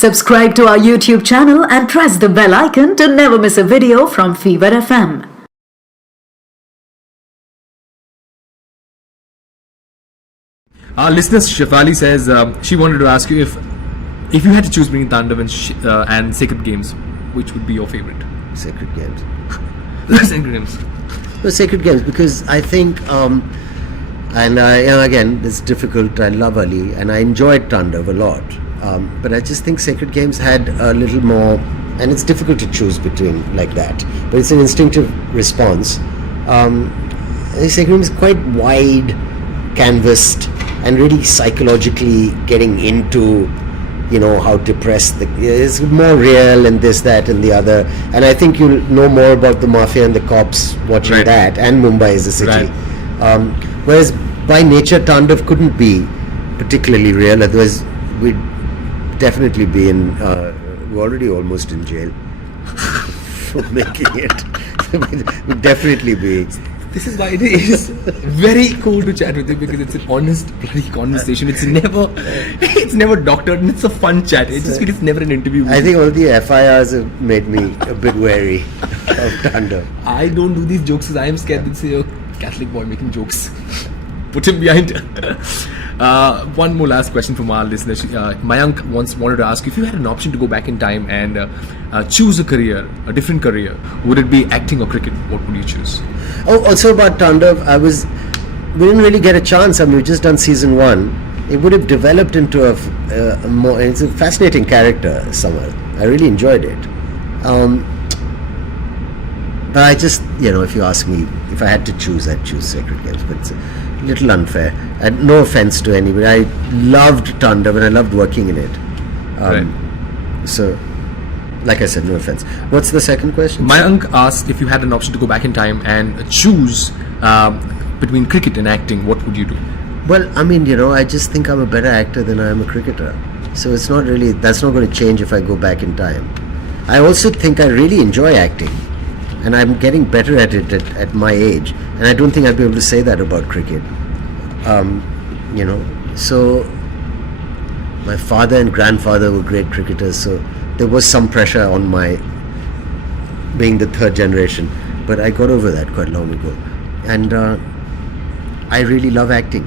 Subscribe to our YouTube channel and press the bell icon to never miss a video from Fever FM. Our listener Shefali says she wanted to ask you if you had to choose between Tandav and Sacred Games, which would be your favorite? Sacred Games. Sacred Games. No, Sacred Games, because I think, again, it's difficult. I love Ali and I enjoyed Tandav a lot. But I just think Sacred Games had a little more, and it's difficult to choose between like that. But it's an instinctive response. Sacred Games is quite wide, canvassed, and really psychologically getting into, how depressed it's more real and this, that, and the other. And I think you'll know more about the mafia and the cops watching that, and Mumbai as a city. Whereas by nature, Tandav couldn't be particularly real. Otherwise, we'd definitely be we're already almost in jail for making it. We'd definitely be. This is why it is very cool to chat with you, because it's an honest bloody conversation. It's never doctored, and it's a fun chat. It just feels it's never an interview. I think all the FIRs have made me a bit wary of Tandav. I don't do these jokes because I am scared they'll say, "Oh, Catholic boy making jokes." Put him behind. One more last question from our listener. Mayank once wanted to ask you, if you had an option to go back in time and choose a different career, would it be acting or cricket? What would you choose? Oh, also about Tandav, we didn't really get a chance. I mean, we've just done season 1. It would have developed into it's a fascinating character somewhere. I really enjoyed it. But I just, if you ask me, if I had to choose, I'd choose Sacred Games. But it's a little unfair. And no offense to anybody. I loved Tandav and I loved working in it. So, like I said, no offense. What's the second question? Mayank asked if you had an option to go back in time and choose between cricket and acting, what would you do? Well, I mean, I just think I'm a better actor than I am a cricketer. So it's not really, that's not going to change if I go back in time. I also think I really enjoy acting. And I'm getting better at it at my age. And I don't think I'd be able to say that about cricket. So my father and grandfather were great cricketers, so there was some pressure on my being the third generation. But I got over that quite long ago. And I really love acting.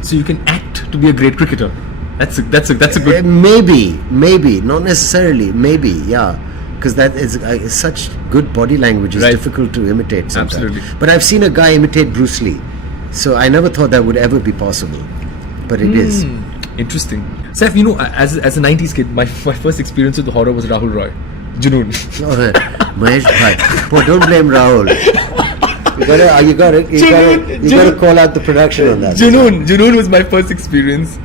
So you can act to be a great cricketer. That's a good... Maybe, not necessarily, maybe, yeah. Because that is such good body language. It's difficult to imitate sometimes. Absolutely. But I've seen a guy imitate Bruce Lee. So I never thought that would ever be possible. But it is. Interesting. Saif, as a 90s kid, my first experience with horror was Rahul Roy. Junoon. Mahesh Bhai. Boy, don't blame Rahul. You got to call out the production on that. Junoon was my first experience.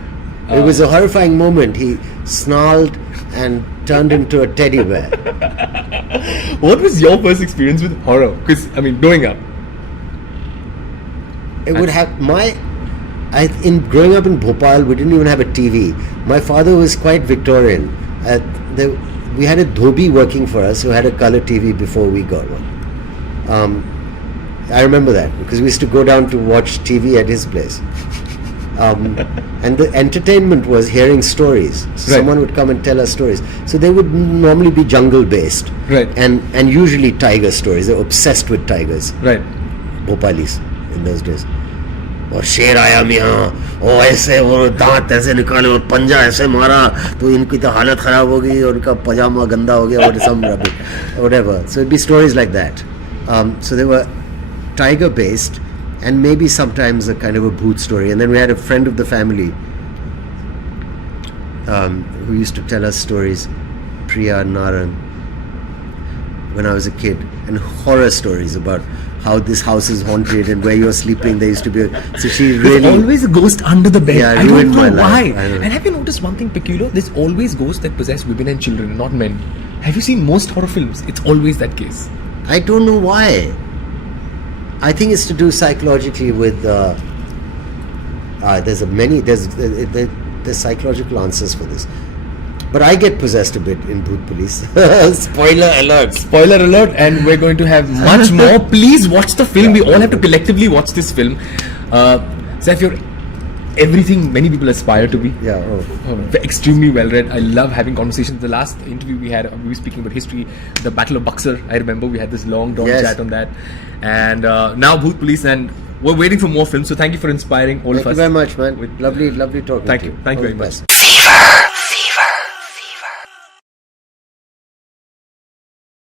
It was a horrifying moment. He snarled and turned into a teddy bear. What was your first experience with horror? Because, growing up. It would have in growing up in Bhopal, we didn't even have a TV. My father was quite Victorian. We had a dhobi working for us who had a color TV before we got one. I remember that because we used to go down to watch TV at his place. And the entertainment was hearing stories. So someone would come and tell us stories. So they would normally be jungle based. And usually tiger stories. They were obsessed with tigers. Bhopalis in those days. और शेर आया मियाँ ऐसे वो दांत ऐसे निकाले और पंजा ऐसे मारा तो इनकी तो हालत खराब हो गई और इनका पजामा गंदा हो गया or some rubbish, whatever. So it'd be stories like that. So they were tiger based and maybe sometimes a kind of a bhoot story. And then we had a friend of the family who used to tell us stories, Priya Naran, when I was a kid, and horror stories about how this house is haunted and where you're sleeping. There used to be so she really... There's always a ghost under the bed. Yeah, I don't know why. And have you noticed one thing peculiar? There's always ghosts that possess women and children, not men. Have you seen most horror films? It's always that case. I don't know why. I think it's to do psychologically with there's psychological answers for this. But I get possessed a bit in Bhoot Police. Spoiler alert. Spoiler alert, and we're going to have much more. Please watch the film. We all have to collectively watch this film. Saif, everything many people aspire to be. Yeah. Extremely well read. I love having conversations. The last interview we had, we were speaking about history, the Battle of Buxar. I remember we had this long drawn Yes. chat on that. And now Bhoot Police, and we're waiting for more films. So thank you for inspiring all Thank of you us. very much, man. Lovely talking Thank to you. you. Thank you All very the much. best.